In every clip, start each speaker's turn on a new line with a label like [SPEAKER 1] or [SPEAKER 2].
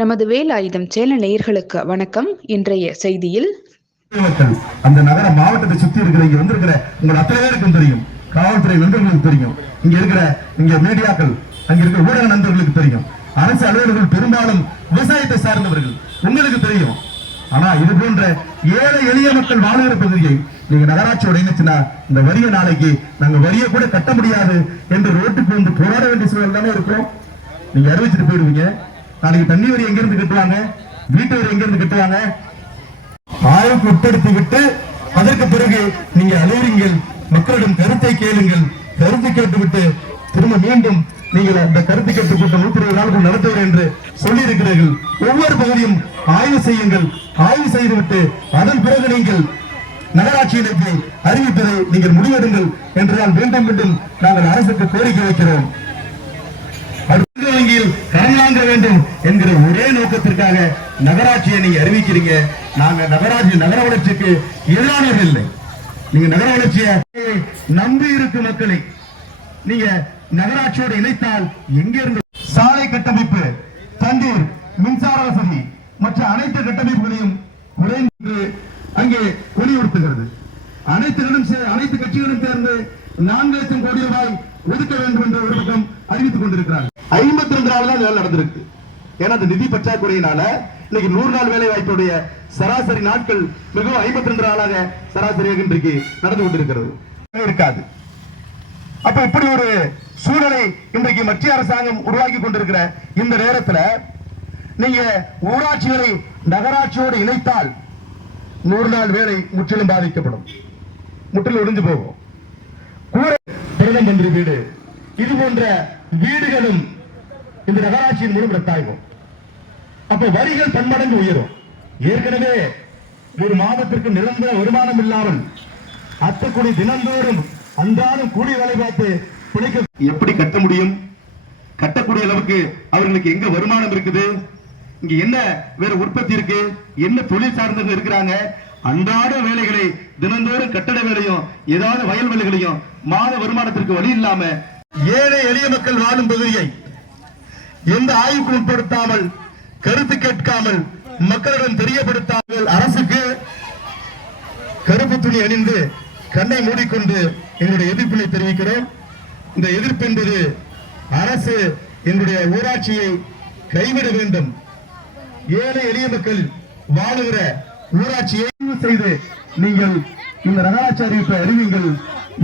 [SPEAKER 1] நமது வேலாயுதம் சேனல் நேயர்களுக்கு வணக்கம். இன்றைய செய்தியில்
[SPEAKER 2] அந்த நகர மாவட்டத்தை சுத்தி இருக்கிற இங்க வந்திருக்கிற உங்க அத்தனை பேருக்கும் தெரியும். காவல்துறை நண்பர்களுக்கு தெரியும். இங்க இருக்கிற இங்க மீடியாக்கள் அங்க இருக்கிற ஊடக நண்பர்களுக்கு தெரியும். அரசு அலுவலர்கள் பெரும்பாலும் விவசாயத்தை சார்ந்தவர்கள். உங்களுக்கு தெரியும். ஆனா இது போன்ற ஏழை எளிய மக்கள் வாழ்கிற பகுதியை நீங்க நகராட்சியோட இணைச்சுனா இந்த வரிய நாளைக்கு நாங்க வரிய கூட கட்ட முடியாது என்று ரோட்டுக்கு வந்து போராட வேண்டிய சூழல் தானே இருக்கும் நீங்க அறிவிச்சிட்டு போயிடுவீங்க. நாளைக்கு தண்ணி வரி எங்க இருந்து கட்டுவாங்க? வீட்டு வரி எங்க இருந்து கட்டுவாங்க? ஆய்வுக்கு உட்படுத்தி விட்டு அதற்கு பிறகு நீங்க அலுவலீங்கள் மக்களிடம் கருத்தை கேளுங்கள். கருத்து கேட்டுவிட்டு திரும்ப மீண்டும் நீங்கள் அந்த கருத்து கேட்டு கூட்டம் நூத்தி இருபது நாளுக்குள் நடத்துவர் என்று சொல்லி இருக்கிறீர்கள் ஒவ்வொரு பகுதியும் ஆய்வு செய்யுங்கள். ஆய்வு செய்துவிட்டு அதன் பிறகு நீங்கள் நகராட்சியினருக்கு அறிவிப்பதை நீங்கள் முடிவெடுங்கள் என்றுதான் மீண்டும் மீண்டும் நாங்கள் அரசுக்கு கோரிக்கை வைக்கிறோம். வங்கியில் கடன் வாங்க வேண்டும் என்கிற ஒரே நோக்கத்திற்காக நகராட்சியை நீங்க அறிவிக்கிறீங்க. நாங்க நகராட்சி நகர வளர்ச்சிக்கு எதிரானவர்கள் இல்லை. நீங்க நகர வளர்ச்சியை நம்பி இருக்கும் மக்களை. நீங்க நகராட்சியோடு இணைத்தால் எங்க இருந்து சாலை கட்டமைப்பு தண்ணீர் மின்சார வசதி மற்ற அனைத்து கட்டமைப்புகளையும் குறைந்து அங்கே வலியுறுத்துகிறது அனைத்துகளும் அனைத்து கட்சிகளும் சேர்ந்து நான்கு லட்சம் கோடி ரூபாய் ஒதுக்க வேண்டும் என்று ஒரு பக்கம் அறிவித்துக் கொண்டிருக்கிறார்கள். ஐம்பத்தி ரெண்டு நாள் தான் வேலை நடந்திருக்கு. ஏன்னா அந்த நிதி பற்றாக்குறையினால இன்னைக்கு நூறு நாள் வேலை வாய்ப்புடைய சராசரி நாட்கள் மிகவும் ஐம்பத்தி ரெண்டு நாளாக சராசரியாக இன்றைக்கு நடந்து கொண்டிருக்கிறது. இருக்காது. அப்ப இப்படி ஒரு சூழலை இன்றைக்கு மத்திய அரசாங்கம் உருவாக்கி கொண்டிருக்கிற இந்த நேரத்துல நீங்க ஊராட்சிகளை நகராட்சியோடு இணைத்தால் நூறு நாள் வேலை முற்றிலும் பாதிக்கப்படும். முற்றிலும் ஒளிஞ்சு போகும். கூட பிரதம மந்திரி வீடு. இது போன்ற வீடுகளும் இந்த நகராட்சியின் மூலம் ரத்தாகும் அப்ப வரிகள் பன்மடங்கு உயரும். ஏற்கனவே ஒரு மாதத்திற்கு நிரந்தர வருமானம் இல்லாமல் அத்தக்குடி தினந்தோறும் அன்றாடம் கூலி வேலை பார்த்து பிழைக்க எப்படி கட்ட முடியும்? கட்டக்கூடிய அளவுக்கு அவர்களுக்கு எங்க வருமானம் இருக்குது? இங்க என்ன வேற உற்பத்தி இருக்கு? என்ன தொழில் சார்ந்தவங்க இருக்கிறாங்க? அன்றாட வேலைகளை தினந்தோறும் கட்டட வேலையும் ஏதாவது வயல் வேலைகளையும் மாத வருமானத்திற்கு வழி இல்லாம ஏழை எளிய மக்கள் வாழும் பகுதியை எந்த ஆய்வுக்கு உட்படுத்தாமல் கருத்து கேட்காமல் மக்களிடம் தெரியப்படுத்தாமல் அரசுக்கு கருப்பு துணி அணிந்து கண்ணை மூடிக்கொண்டு எங்களுடைய எதிர்ப்பினை தெரிவிக்கிறோம். இந்த எதிர்ப்பு என்பது அரசு எங்களுடைய ஊராட்சியை கைவிட வேண்டும். ஏழை எளிய மக்கள் வாழுகிற ஊராட்சியை செய்து நீங்கள் இந்த நகராட்சி அறிவிப்பை அறிவிங்கள்.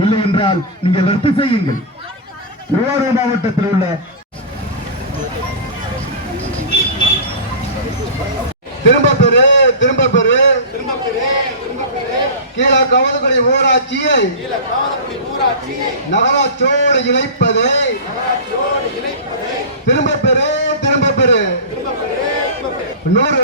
[SPEAKER 2] இல்லை என்றால் நீங்கள் ரத்து செய்யுங்கள். திருவாரூர் மாவட்டத்தில் உள்ள
[SPEAKER 3] திரும்ப பெறு திரும்ப பெறு. கீழே கவலக்குடி ஊராட்சியை நகராட்சியோடு இணைப்பதை. திரும்ப பெறு திரும்ப பெரு நூறு